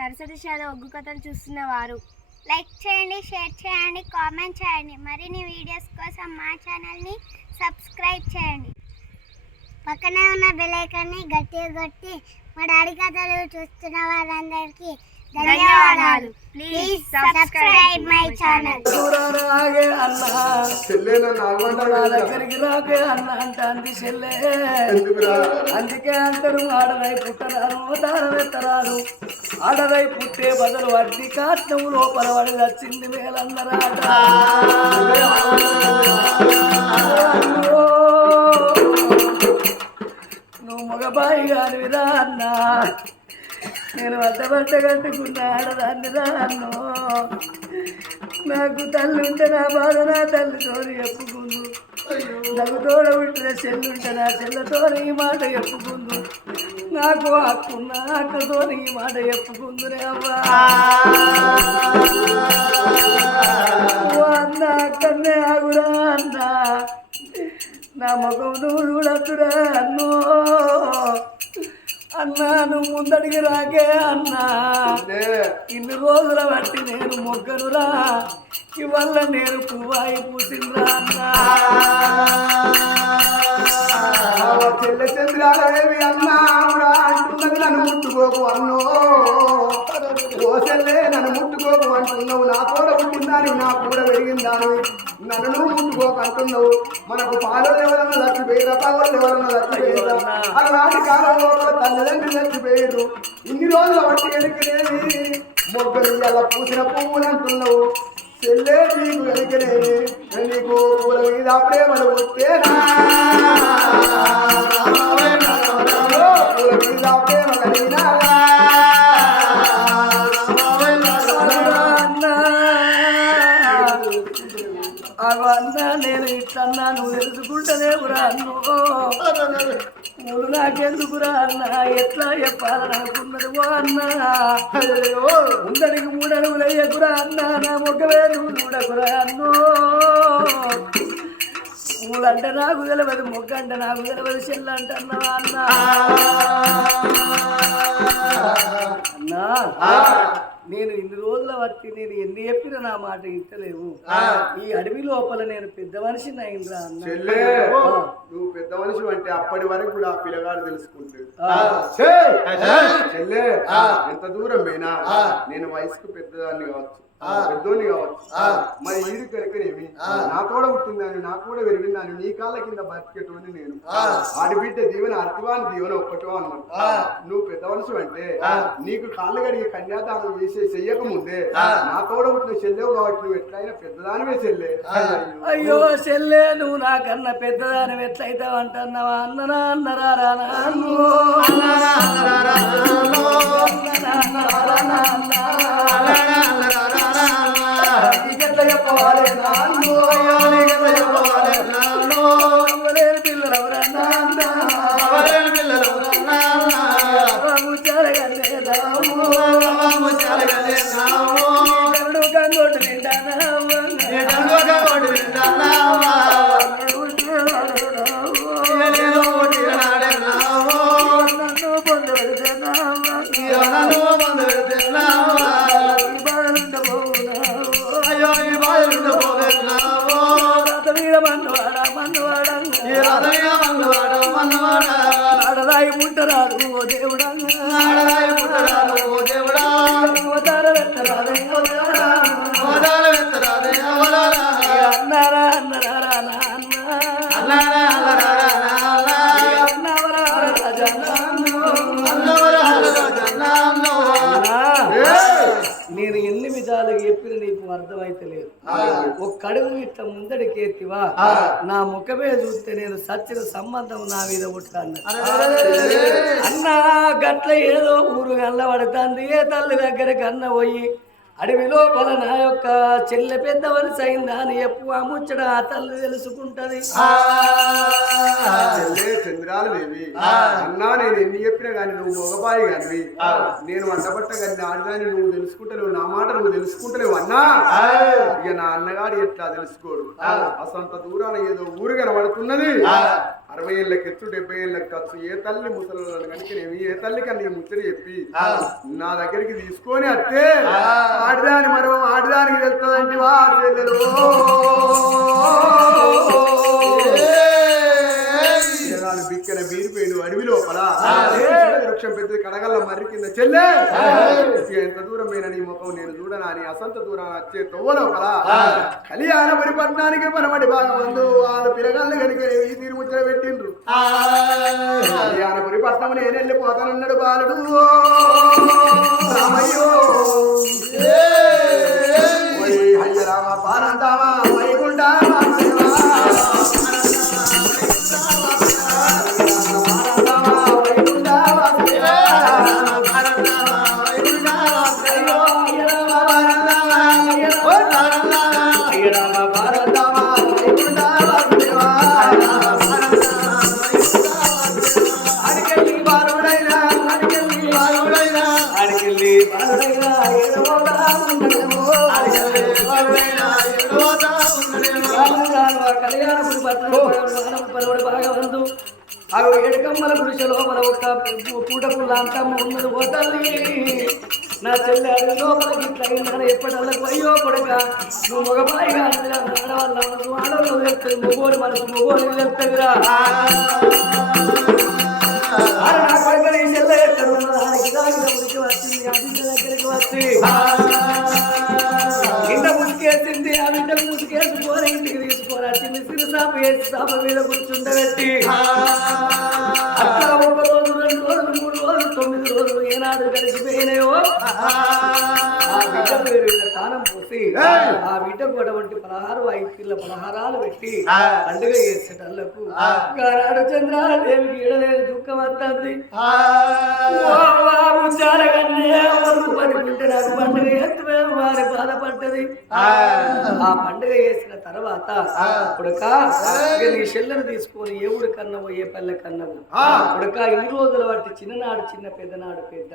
Nursery shallow ఒగ్గు కథలు చూస్తున్న వారు లైక్ చేయండి షేర్ చేయండి కామెంట్ చేయండి. మరిన్ని వీడియోస్ కోసం మా ఛానల్ని సబ్స్క్రైబ్ చేయండి. పక్కనే ఉన్న బెల్ ఐకాన్ని గట్టిగా కొట్టి మా డాడీ కథలు చూస్తున్న వారందరికీ ధన్యవాదాలు. ప్లీజ్ సబ్స్క్రైబ్ మై ఛానల్ రాగే అన్న. దగ్గరికి రాకే అన్న అంటాంది చెల్లె. ఎందుకురా? అందుకే అంటారు ఆడదై పుట్టరాను దారవెత్తరాదు. ఆడదై పుట్టే బదులు వడ్డీ కాట్నం లోపల పడి వచ్చింది అయ్యో, నువ్వు మగబాయి గారివిరా అన్నా. నేను అడ్డబట్ట కట్టుకున్న ఆడదాన్ని అన్నో. నాకు తల్లి ఉంటే నా బాధ నా తల్లితోని చెప్పుకుందు. నాకు తోడ పుట్టిన చెల్లుంటే నా చెల్లతోని ఈ మాట చెప్పుకుందు. నాకు అక్కున్న అక్కతోని ఈ మాట చెప్పుకుందురే అవ్వా. ఓ అన్న అక్కనే ఆగురా అన్న. నా ముఖం నువ్వు చూడద్దురా అన్నో. అన్నా నువ్వు ముందడికి రాకే అన్నా. ఇన్ని రోజుల బట్టి నేను మొగ్గనురా. ఇవల్ల నేను పువ్వాయి పూసిందిరా అన్నా. చెల్లె చంద్రాలదేవి అన్నావురా అంటున్నది నన్ను ముట్టుకోకు అన్నో. ఓ చెల్లే నన్ను ముట్టుకోకు అంటున్నావు. నా కూడ పుట్టిందాని నా కూడ పెరిగిందాని నన్ను నువ్వు ముట్టుకోకు అంటున్నావు. మనకు పాలలు ఎవరన్నా చచ్చిపోయిరా పగలు ఎవరన్నా చచ్చిపోయిరా అలాంటి కాలంలో తల్లిదండ్రులు చచ్చిపోయారు ఇన్ని రోజులు బట్టి వెనుకనేది మొగ్గలు ఇలా పూసిన పువ్వులు అంటున్నావు. చెల్లే నీకు వెనుకనేది నీకు పూల మీద ప్రేమలు పుట్టేనా? పూల మీద ప్రేమ కలిగినా అన్నా నేను ఇట్లన్నా నువ్వు తెలుసుకుంటలేవురా అన్నో. నువ్వు నాకెందుకురా అన్నా? ఎట్లా చెప్పాలనుకున్నది ఓ అన్న? ముందడికి మూడడుగులు వేయకురా అన్నా? నా ముఖమే నువ్వు చూడకురా అన్నో. పూలంటే నాకు తెలియదు మొగ్గ అంటే నాకు తెలియదు చెల్ల అంటే అన్నావా అన్నా. అన్నా. నేను ఇన్ని రోజుల బట్టి నేను ఎన్ని చెప్పినా నా మాట ఇంటలేవు ఈ అడవి లోపల నేను పెద్ద మనిషిని అయిందిరా అన్న. చెల్లే నువ్వు పెద్ద మనిషి అంటే అప్పటి వరకు కూడా ఆ పిల్లగాడు తెలుసుకుంటుంది చెల్లే ఎంత దూరం పోయినా నేను వయసుకు పెద్దదాన్ని కావచ్చు. పెద్దోని కావచ్చు మరి ఈడు కనుకనేమి నా తోడ పుట్టిందని నా కూడా పెరిగిందని నీ కాళ్ళ కింద బతికేటోని నేను ఆడిబిడ్డ దీవెన అర్థవాని దీవెన ఒక్కటో అన్నాను నువ్వు పెద్ద మనిషి అంటే నీకు కాళ్ళు కడిగి కన్యాదానం చేసే చెయ్యక ముందే నా తోడ పుట్టిన చెల్లెవు కాబట్టి నువ్వు ఎట్లయినా పెద్దదానివే చెల్లె అయ్యో చెల్లె నువ్వు నాకన్నా పెద్దదాని ఎట్లయితావు అంటున్నావా అన్ననా అన్నరా రానా అన్నో. అన్ననా అన్నరా నాన్న. నీకెట్లా చెప్పవాలి నాన్నో? అవ్వలేని పిల్లలెవరా నాన్న? ముచ్చాల ఆడదాయి పుట్టరాదు ఓ ఎత్తివా నా ముఖమే చూస్తే నేను సచ్చిన సంబంధం నా మీద పుట్టాను. అన్నా గట్ల ఏదో ఊరు కళ్ళబడుతుంది ఏ తల్లి దగ్గరికి అన్న పోయి అడవి లోపల నా యొక్క చెల్లె పెద్ద వలస అయిందా అని ఎప్పు ఆ ముచ్చట ఆ తల్లి తెలుసుకుంటది. చెల్లే చంద్రాలు లేవి అన్నా నేను ఎన్ని చెప్పినా గానీ నువ్వు మగబాయి గానివి. నేను వంటబట్ట గాని ఆడదాన్ని నువ్వు తెలుసుకుంటలేవు నా మాట నువ్వు తెలుసుకుంటలేవు అన్నా. ఇక నా అన్నగాడు ఎట్లా తెలుసుకోడు? అసంత దూరాన ఏదో ఊరు కనబడుతున్నది. అరవై ఏళ్ళకి ఎత్తు డెబ్బై ఏళ్ళకి ఖర్చు ఏ తల్లి ముసలి కనుక నేను ఏ తల్లి కన్నా ముచ్చట చెప్పి నా దగ్గరికి తీసుకొని వస్తే ఆడదాని మరో ఆడదానికి వెళ్తుందంటే వా వృక్షం పెద్దది కడగల్ల మర్రి కింద. చెల్లె! ఎంత దూరం పోయినా నీ ముఖం నేను చూడనా? అని అసంత దూరం వచ్చే తొవ్వ లోపల కళ్యాణ పనబడి బాగా మందు వాళ్ళ పిల్లగాళ్ళు కనుక ఈ తీరు ముచ్చట పెట్టిండ్రు కళ్యాణపురి పట్నం నేను వెళ్ళిపోతానన్నాడు బాలుడు. రామయ్యో! రామ పారంతామా గుడిసె పూట పుల్ల అంతమ్మ ఉన్నది నా చెల్లె అడుగు లోపల ఇట్లా అయిందని ఎప్పటిళ్ళకు అయ్యో కొడుక. నువ్వు మగబాయిగా ఆడవాళ్ళ మనసు ఆడవాళ్ళు వెళ్తుంది మొగోడి మనసు మొగోడి వెళ్తుందిరా నా కొడుకు నీ చెల్లె ఎక్కడ వచ్చింది దగ్గరికి వచ్చి. ఇంట ముసుకేసింది ఆ బిడ్డ ముసుకేసి తీసుకొని వచ్చింది సిరిసాపు వేసి సాప మీద కూర్చుండబెట్టి అక్కడ ఒక రోజు రెండు రోజులు మూడు రోజులు తొమ్మిది రోజులు ఏనాడు గడిచిపోయినాయో? ఆ. బిడ్డ పేరు తానం పోసి ఆ బిడ్డకు అటువంటి పలహారు ఐదు పలహారాలు పెట్టి పండుగ చేసేటల్లకు గానాడు చంద్రాల దేవికి ఈడలేదు దుఃఖం వస్తుంది పడుకుంటే నాకు పండుగ ఎత్తువే వారి బాధపడ్డది. ఆ. పండుగ చేసిన తర్వాత కొడుక నీ చెల్లెను తీసుకొని ఏ ఊడి కన్నవో ఏ పల్లె కన్నవు కొడుక ఇన్ని రోజుల బట్టి చిన్ననాడు చిన్న పెద్దనాడు పెద్ద.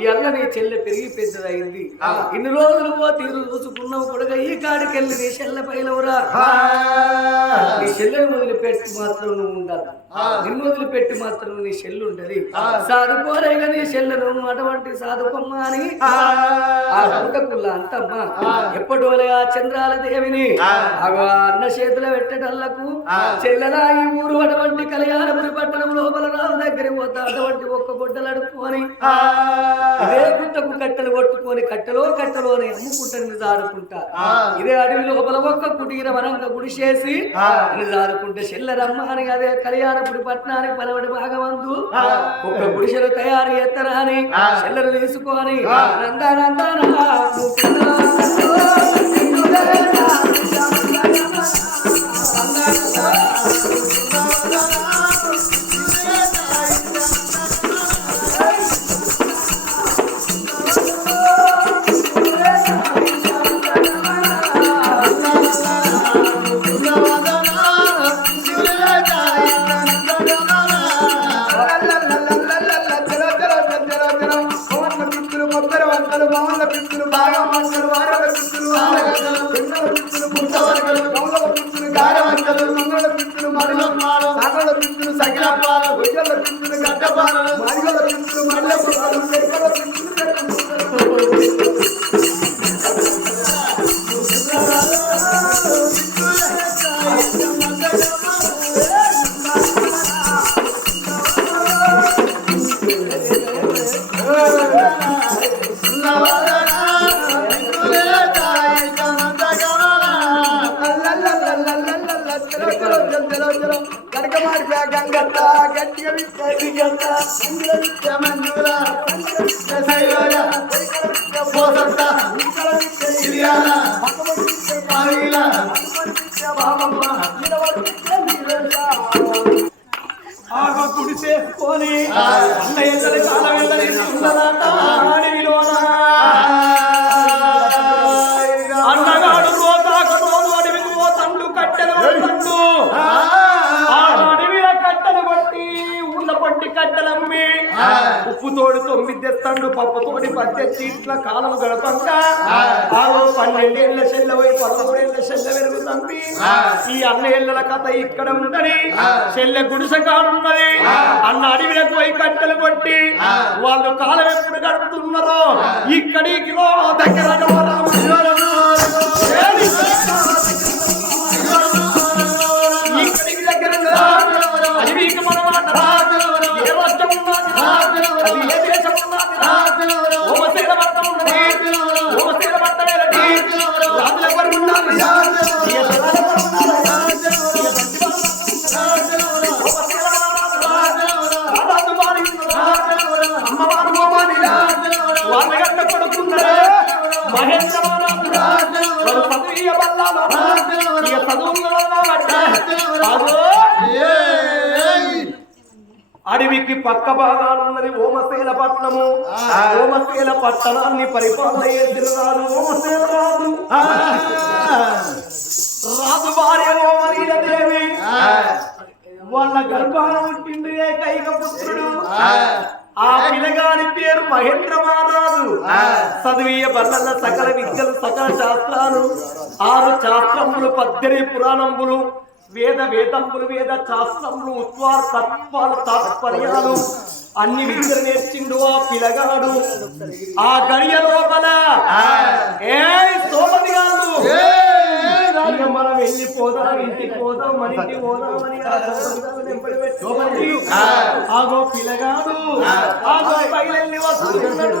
ఈ అల్ల నీ చెల్లె పెరిగి పెద్దదైంది. ఇన్ని రోజులు పో తీరు చూసుకున్నావు కొడుక ఈ కాడికెళ్ళి నీ చెల్లె పైలవురా. నీ చెల్లెని వదిలిపెట్టి మాత్రం నువ్వు ఉండాలి నిన్ను వదిలిపెట్టి మాత్రం నీ చెల్లు ఉండదు. సాధుకోరేగా నీ చెల్లెను అటువంటి సాధుకొమ్మ అని. ఆ. పుట్టకుల్ల అంతమ్మ. ఎప్పటోలే ఆ చంద్రాల దేవిని? అన్న చేతుల పెట్టటల్లకు చెల్లెలా ఈ ఊరు అటువంటి కళ్యాణపురి పట్టణం లోపల రావు దగ్గర పోతా అటువంటి ఒక్క గుడ్డలు అడుక్కొని ఇదే గుట్టకు కట్టెలు కొట్టుకొని కట్టెలో కట్టెలోనే అమ్ముకుంటాను జారుకుంటా. ఇదే అడవి లోపల ఒక్క కుటీర వనంక గుడిసేసి జారుకుంటే చెల్లెరమ్మ అని అదే కళ్యాణపురి పట్టణానికి పలవడి భాగమందు ఒక గుడిసెలు తయారు చేస్తారా అని చెల్లెలు తీసుకొని నందనందన గంగత్త మాదిగా గట్టిగా విప్పి గంగ అందులో విప్ప మందుల అందులో విప్ప సైరాల పోసత్త ఇక్కడ విప్ప ఇలియాల పారీల బాబమ్మ చేసుకొని అన్న ఎద్దరి కాలం ఎద్దరి ఉన్నదంట అడవిలోన పట్టి కట్టెలమ్మి. ఉప్పు తోడు తొమ్మిది తెస్తాడు పప్పు తోడి తెచ్చి ఇట్లా కాలం గడపంగా. ఆగో పన్నెండేళ్ళ చెల్లె పోయి పదమూడేళ్ళ చెల్లె తంపి ఈ అన్న ఏళ్ళ కథ ఇక్కడ ఉంటది చెల్లె గుడిసె కాడున్నది అన్న అడవిలకు పోయి కట్టెలు కొట్టి వాళ్ళు కాలం ఎప్పుడు గడుపుతున్నారో? ఇక్కడికి దగ్గర అది ఏ దేశం ఉన్నది అడవికి పక్క భాగాలు ఉన్నది ఓమశీల పట్టణము ఓమశీల పట్టణాన్ని పరిపాలన చేసిన రాజు. ఓమశీల రాజు రాజు భార్య ఓమలీల దేవి వాళ్ళ గర్భాన పుట్టింది ఏకైక పుత్రుడు. ఆ. పిల్లగాని పేరు మహేంద్ర మహారాజు. చదివీయ బల్లల సకల విద్యలు సకల శాస్త్రాలు ఆరు శాస్త్రములు పద్దెని పురాణములు వేద వేదంబులు వేద శాస్త్రములు ఉత్వార తత్వాలు తాత్పర్యాలు అన్ని విద్యలు నేర్చిండు ఆ పిల్లగాడు ఆ గడియ లోపల ఏ సోమది కాదు. మనం వెళ్ళిపోదాం ఇంటికి పోదాం మన ఇంటికి పోదాం పెట్టుకోమని. ఆగో పిల్లగాడు ఆగో బయలెల్లి వస్తున్నాడు.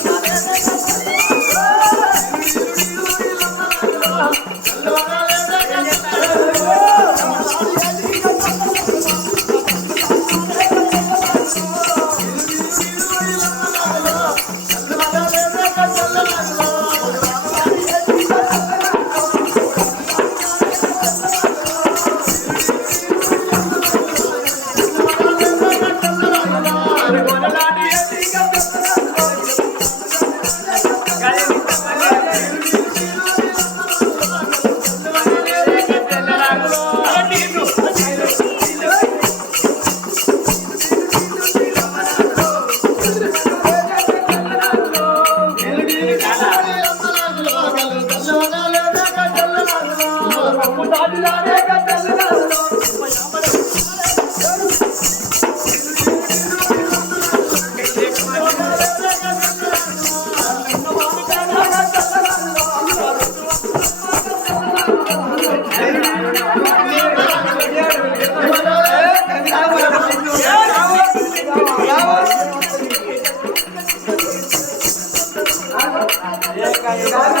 ఆగో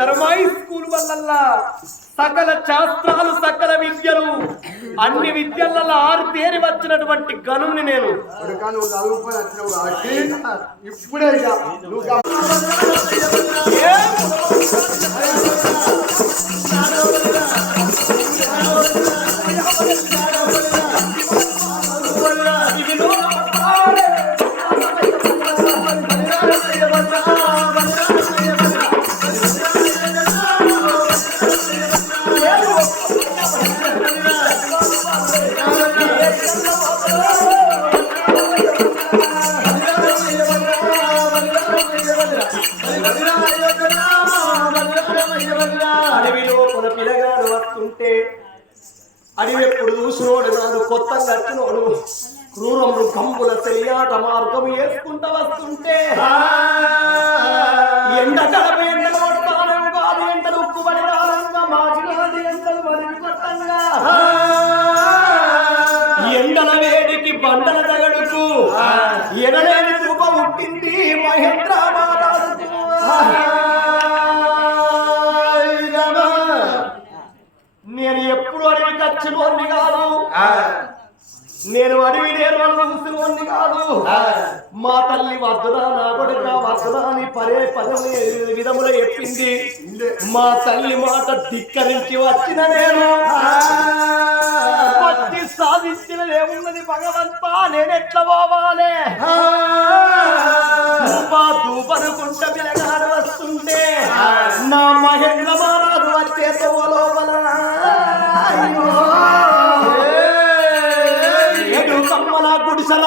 ధర్మాయి స్కూల్ వల్ల సకల శాస్త్రాలు సకల విద్యలు అన్ని విద్యలలో ఆరు తేరి వచ్చినటువంటి గనుని నేను. ఇప్పుడే నువ్వు అడవిలో కొన పిల్లగాడు వస్తుంటే అడవి ఎప్పుడు చూసినోడు నాడు కొత్తగా వచ్చినోడు క్రూరములు కంపుల చెయ్యాట మార్గం వేసుకుంటా వస్తుంటే ఎండ గడప ఎండలు కొడతాను కాదు ఎండలు ఉక్కుబడి రాలంగా మాచినది ఎండలు మరి నేను ఎప్పుడు అడవి కచ్చినోన్ని కాదు. నేను అడవి చూసినోన్ని కాదు. మా తల్లి వద్దురా నా కొడుక వద్దురా అని పదే పదే విధముల చెప్పింది. మా తల్లి మాట ధిక్కరించి వచ్చిన నేను. సాధించిన ఏమున్నది భగవంతా? నేనెట్లా పోవాలే? రూపా దూపనుకుంట పిలగాడు వస్తుంటే నా మహేంద్ర మహారాజు వచ్చే లోపల. గుడిసెల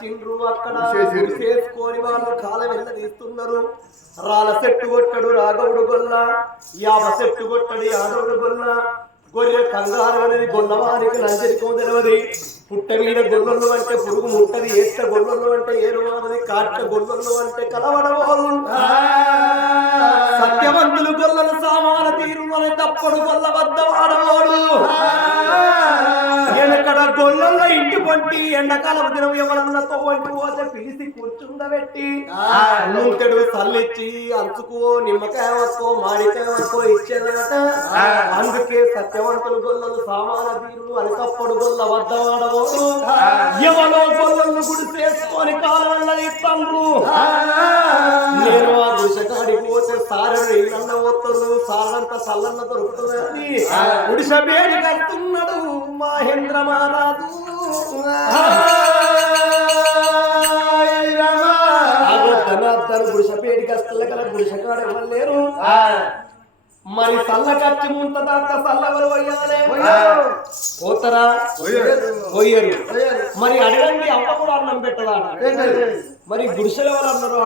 కచ్చిండ్రు అక్కడ. చేసుకొని వాళ్ళు కాలం వెళ్ళదీస్తున్నారు రాళ్ళ చెట్టు కొట్టడు రాఘవుడు గొల్ల. యాప చెట్టు కొట్టడు యాదవుడు గొల్ల. గొర్రె కంగారు అనేది గొల్లవారికి లంచరికం తెలియదు పుట్ట మీద గొల్లలు అంటే పురుగు ముట్టది ఏట గొల్లలు అంటే ఏరువారది కాట గొల్లలు అంటే కలవడవారు సత్యవంతులు గొల్లలు సామాన తీరు తప్పుడు గొల్ల వద్ద వాడవాడు గొల్లల్లో ఇంటి పొంటి ఎండకాలం దినం ఎవరన్నతో వంటి పోతే పిలిచి కూర్చుండబెట్టి. నూతెడు తల్లిచ్చి అంచుకో నిమ్మకాయ వక్కో మామిడికాయ వక్కో ఇచ్చేదట అందుకే సత్యవంతులు గొల్లలు సామాన తీరులు అనికప్పుడు గొల్ల వద్ద వాడవోడు ఎవరో గొల్లలు గుడి చేసుకొని కాలంలో ఆ. సారెడు ఇళ్ళన్న పోతున్నాడు సారంత సల్లన్న దొరుకుతుంది? గుడిసె వేడి కడుతున్నాడు మహేంద్ర మహారాజు. గుడిసె కదా గుడిసె కాడ మరి సల్ల కచ్చి పోయాలే? పోతారా? పోయారు. మరి అడగండి అమ్మ కూడా అన్నం పెట్టదా? మరి గుడిసెలు ఎవరు అన్నారు?